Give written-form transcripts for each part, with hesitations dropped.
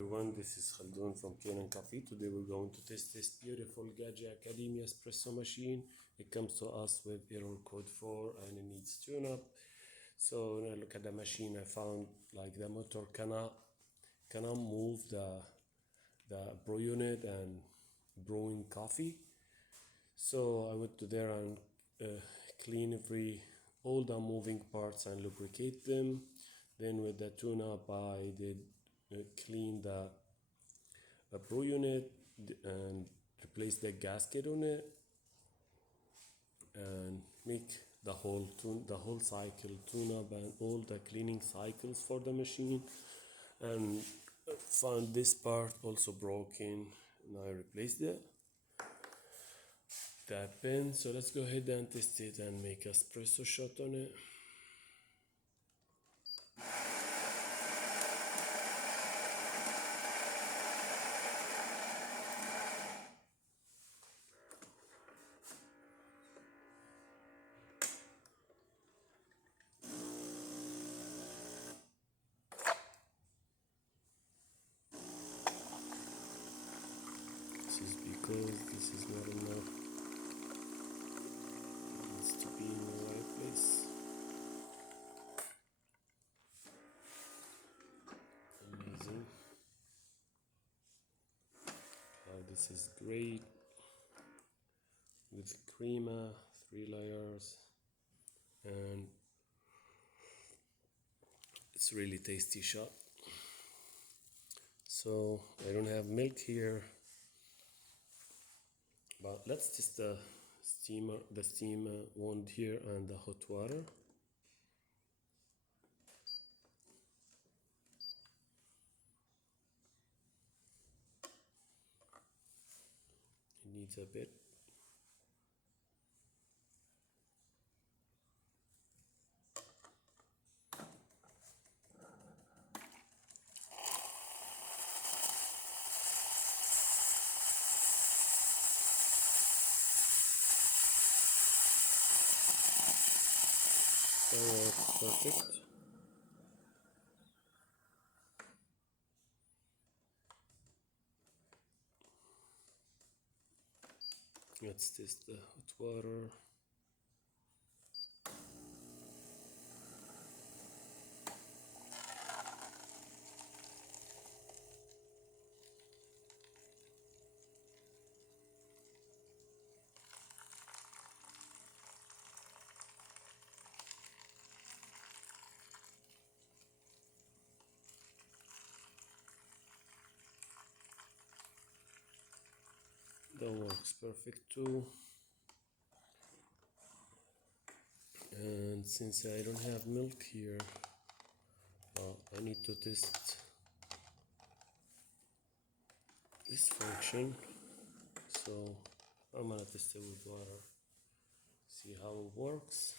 Everyone, this is Khaldun from Kanen Coffee. Today we're going to test this beautiful Gaggia Accademia espresso machine. It comes to us with error code 4 and it needs tune-up. So when I look at the machine, I found like the motor cannot move the brew unit and brewing coffee. So I went to there and clean all the moving parts and lubricate them. Then with the tune-up, I did clean the brew unit and replace the gasket on it and make the whole cycle tune-up and all the cleaning cycles for the machine. And found this part also broken and I replaced it, that pin. So let's go ahead and test it and make a espresso shot on it. This is because this is not enough. It needs to be in the right place. Amazing. This is great with crema, 3 layers, and it's really tasty shot. So I don't have milk here, but let's test the steam wand here and the hot water. It needs a bit. Perfect. Let's test the hot water. That works perfect too. And since I don't have milk here, I need to test this function. So I'm gonna test it with water, see how it works.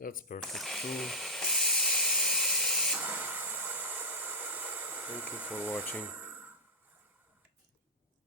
That's perfect too. Thank you for watching.